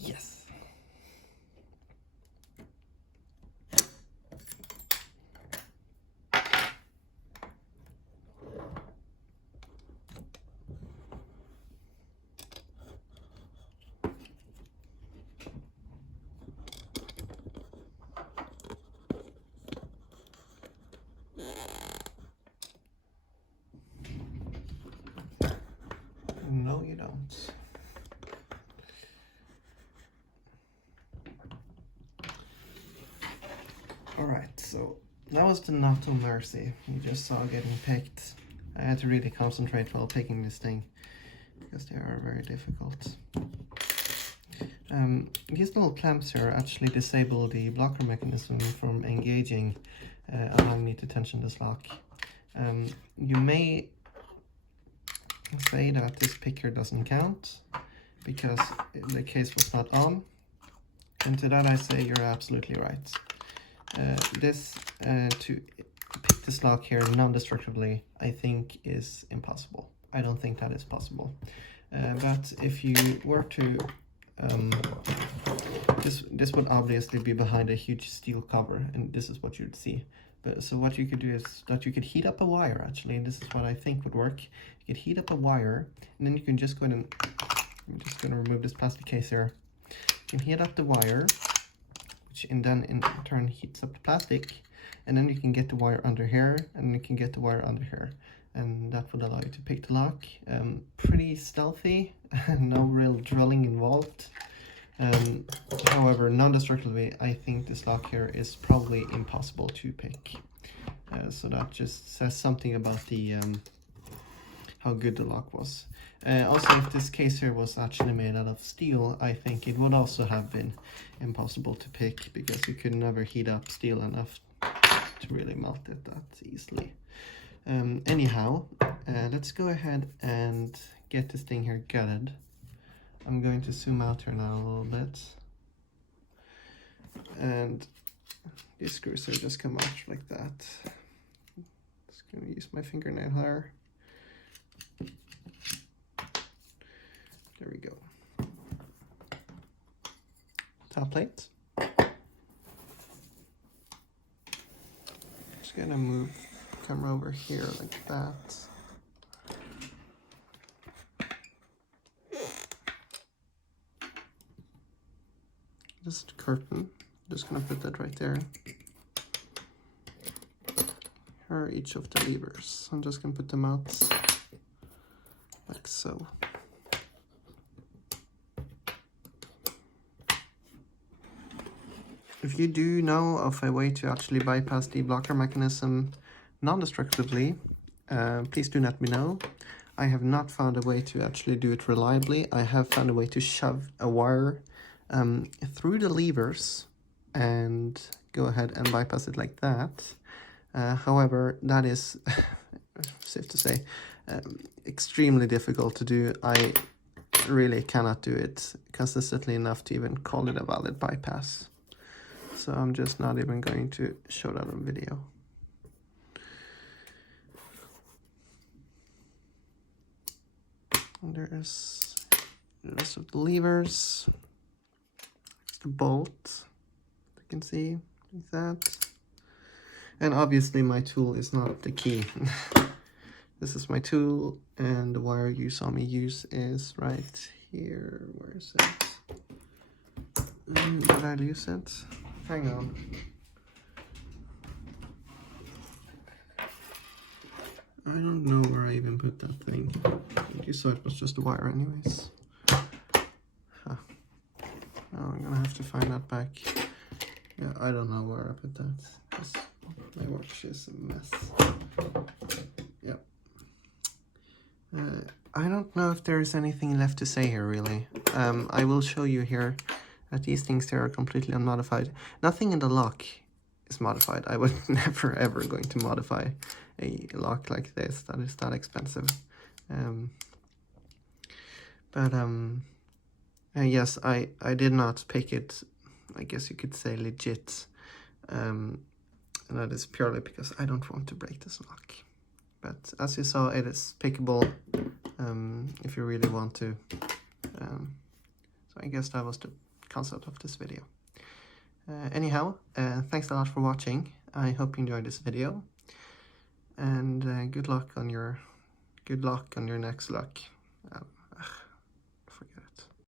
Yes. No, you don't. Alright, so that was the NATO Mersey you just saw getting picked. I had to really concentrate while picking this thing because they are very difficult. These little clamps here actually disable the blocker mechanism from engaging, allowing me to tension this lock. You may say that this picker doesn't count because the case was not on, and to that I say you're absolutely right. To pick this lock here non-destructively, I think is impossible. I don't think that is possible. But if you were to, this would obviously be behind a huge steel cover, and this is what you'd see. So what you could do is that you could heat up a wire, actually. This is what I think would work. You could heat up a wire, and then you can just go ahead and, I'm just going to remove this plastic case here. You can heat up the wire, which then in turn heats up the plastic, and then you can get the wire under here, and you can get the wire under here, and that would allow you to pick the lock. Pretty stealthy, no real drilling involved. However, non-destructively, I think this lock here is probably impossible to pick. So that just says something about the how good the lock was. Also, if this case here was actually made out of steel, I think it would also have been impossible to pick because you could never heat up steel enough to really melt it that easily. Anyhow, let's go ahead and get this thing here gutted. I'm going to zoom out here now a little bit. And these screws here just come out like that. Just going to use my fingernail here. There we go. Top plate. Just gonna move the camera over here like that. Just a curtain. Just gonna put that right there. Here are each of the levers. I'm just gonna put them out like so. If you do know of a way to actually bypass the blocker mechanism non-destructively, please do let me know. I have not found a way to actually do it reliably. I have found a way to shove a wire through the levers and go ahead and bypass it like that. However, that is, safe to say, extremely difficult to do. I really cannot do it consistently enough to even call it a valid bypass. So I'm just not even going to show that on video. And there's the rest of the levers. There's the bolt, you can see, like that. And obviously my tool is not the key. This is my tool, and the wire you saw me use is right here. Where is it? Did I lose it? Hang on. I don't know where I even put that thing. I think you saw it was just a wire anyways. Huh. Oh, I'm gonna have to find that back. Yeah, I don't know where I put that. My watch is a mess. Yep. I don't know if there is anything left to say here, really. I will show you here that these things here are completely unmodified. Nothing in the lock is modified. I would never ever going to modify a lock like this. That is that expensive. Yes, I did not pick it, I guess you could say, legit. And that is purely because I don't want to break this lock. but as you saw, it is pickable if you really want to. So I guess that was the concept of this video. Anyhow, thanks a lot for watching. I hope you enjoyed this video, and good luck on your next luck.